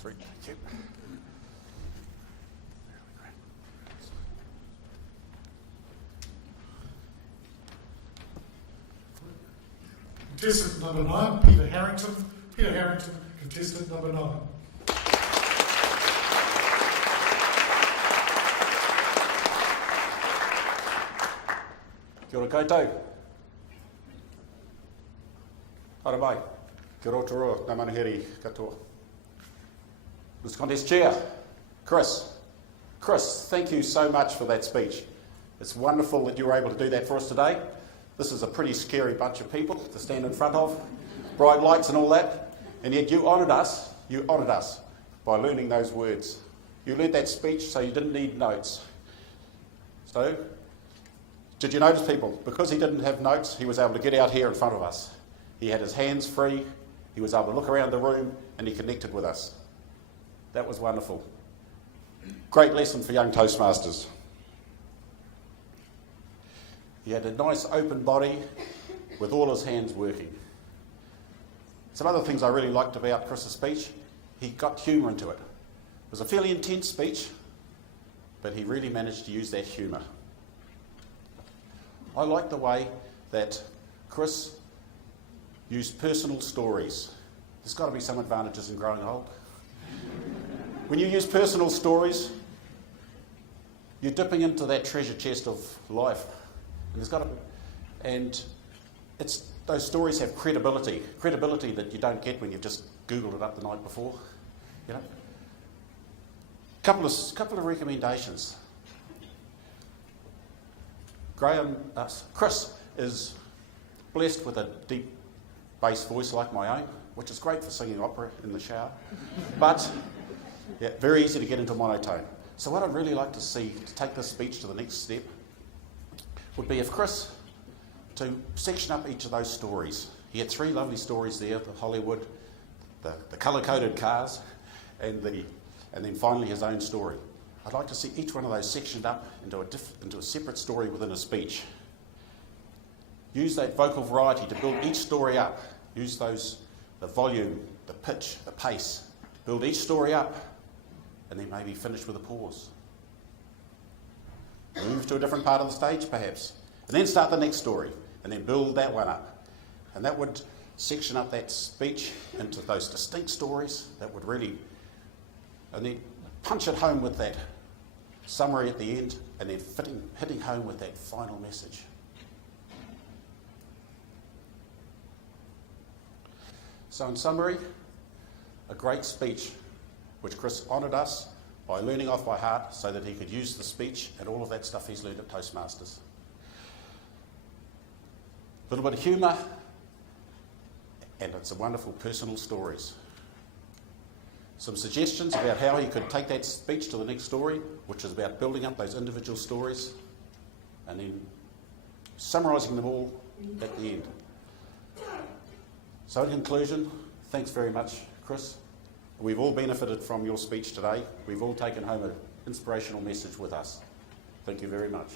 3. Thank you. Contestant number 9, Peter Harrington. Peter Harrington, contestant number 9. Kia ora koutou. Ora mai. Kia Rotorua, ngā manaheri katoa. Mr. Contest Chair, Chris. Chris, thank you so much for that speech. It's wonderful that you were able to do that for us today. This is a pretty scary bunch of people to stand in front of, bright lights and all that, and yet you honoured us by learning those words. You learned that speech so you didn't need notes. So, did you notice people? Because he didn't have notes, he was able to get out here in front of us. He had his hands free, he was able to look around the room, and he connected with us. That was wonderful. Great lesson for young Toastmasters. He had a nice open body with all his hands working. Some other things I really liked about Chris's speech, he got humour into it. It was a fairly intense speech, but he really managed to use that humour. I like the way that Chris used personal stories. There's got to be some advantages in growing old. When you use personal stories, you're dipping into that treasure chest of life. And those stories have credibility that you don't get when you've just Googled it up the night before. You know, couple of recommendations. Chris is blessed with a deep bass voice like my own, which is great for singing opera in the shower, but yeah, very easy to get into monotone. So what I'd really like to see to take this speech to the next step would be if Chris to section up each of those stories. He had 3 lovely stories there: the Hollywood, the colour-coded cars, and then finally his own story. I'd like to see each one of those sectioned up into a separate story within a speech. Use that vocal variety to build each story up. Use the volume, the pitch, the pace. Build each story up, and then maybe finish with a pause. Move to a different part of the stage, perhaps, and then start the next story, and then build that one up. And that would section up that speech into those distinct stories that would really, and then punch it home with that summary at the end, and then hitting home with that final message. So in summary, a great speech which Chris honoured us by learning off by heart so that he could use the speech and all of that stuff he's learned at Toastmasters. A little bit of humour, and it's some wonderful personal stories. Some suggestions about how he could take that speech to the next story, which is about building up those individual stories and then summarising them all at the end. So in conclusion, thanks very much, Chris. We've all benefited from your speech today. We've all taken home an inspirational message with us. Thank you very much.